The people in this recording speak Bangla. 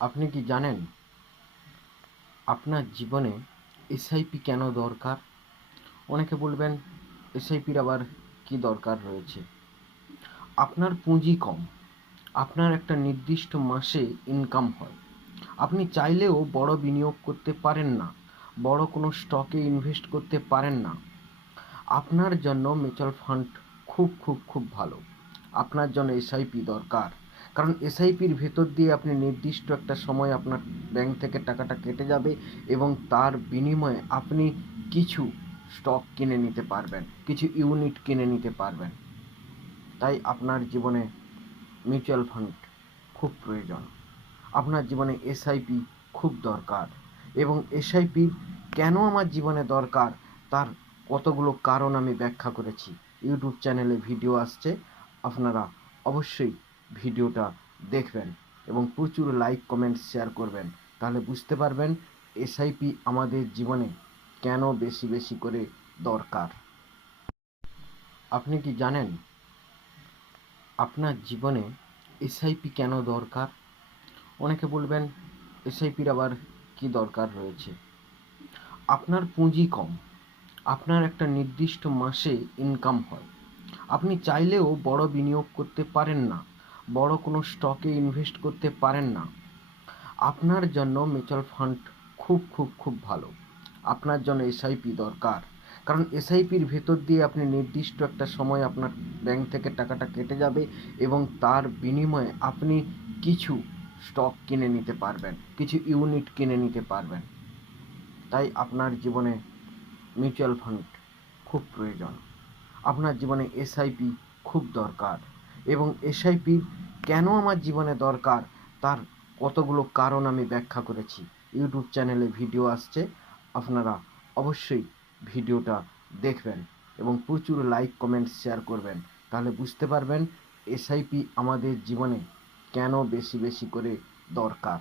আপনি কি জানেন আপনার জীবনে এসআইপি কেন দরকার? অনেকে বলবেন এসআইপির আবার কি দরকার রয়েছে? আপনার পুঁজি কম, আপনার একটা নির্দিষ্ট মাসে ইনকাম হয়, আপনি চাইলেও বড় বিনিয়োগ করতে পারেন না, বড় কোনো স্টকে ইনভেস্ট করতে পারেন না। আপনার জন্য মিউচুয়াল ফান্ড খুব ভালো। আপনার জন্য এসআইপি দরকার, কারণ এসআইপির ভেতর দিয়ে আপনি নির্দিষ্ট একটা সময় আপনার ব্যাংক থেকে টাকাটা কেটে যাবে এবং তার বিনিময়ে আপনি কিছু স্টক কিনে নিতে পারবেন, কিছু ইউনিট কিনে নিতে পারবেন। তাই আপনার জীবনে মিউচুয়াল ফান্ড খুব প্রয়োজন, আপনার জীবনে এসআইপি খুব দরকার। এবং এসআইপি কেন আমার জীবনে দরকার তার কতগুলো কারণ আমি ব্যাখ্যা করেছি। ইউটিউব চ্যানেলে ভিডিও আসছে, আপনারা অবশ্যই ভিডিওটা দেখবেন এবং প্রচুর লাইক কমেন্ট শেয়ার করবেন, তাহলে বুঝতে পারবেন এসআইপি আমাদের জীবনে কেন বেশি বেশি করে দরকার। আপনি কি জানেন আপনার জীবনে এসআইপি কেন দরকার? অনেকে বলবেন এসআইপির আবার কি দরকার রয়েছে? আপনার পুঁজি কম, আপনার একটা নির্দিষ্ট মাসে ইনকাম হয়, আপনি চাইলেও বড় বিনিয়োগ করতে পারেন না, বড় কোনো স্টকে ইনভেস্ট করতে পারেন না। আপনার জন্য মিউচুয়াল ফান্ড খুব ভালো। আপনার জন্য এসআইপি দরকার, কারণ এসআইপির ভেতর দিয়ে আপনি নির্দিষ্ট একটা সময় আপনার ব্যাংক থেকে টাকাটা কেটে যাবে এবং তার বিনিময়ে আপনি কিছু স্টক কিনে নিতে পারবেন, কিছু ইউনিট কিনে নিতে পারবেন। তাই আপনার জীবনে মিউচুয়াল ফান্ড খুব প্রয়োজন, আপনার জীবনে এসআইপি খুব দরকার। এবং এসআইপি কেন আমার জীবনে দরকার তার কতগুলো কারণ আমি ব্যাখ্যা করেছি। ইউটিউব চ্যানেলে ভিডিও আসছে, আপনারা অবশ্যই ভিডিওটা দেখবেন এবং প্রচুর লাইক কমেন্ট শেয়ার করবেন, তাহলে বুঝতে পারবেন এসআইপি আমাদের জীবনে কেন বেশি বেশি করে দরকার।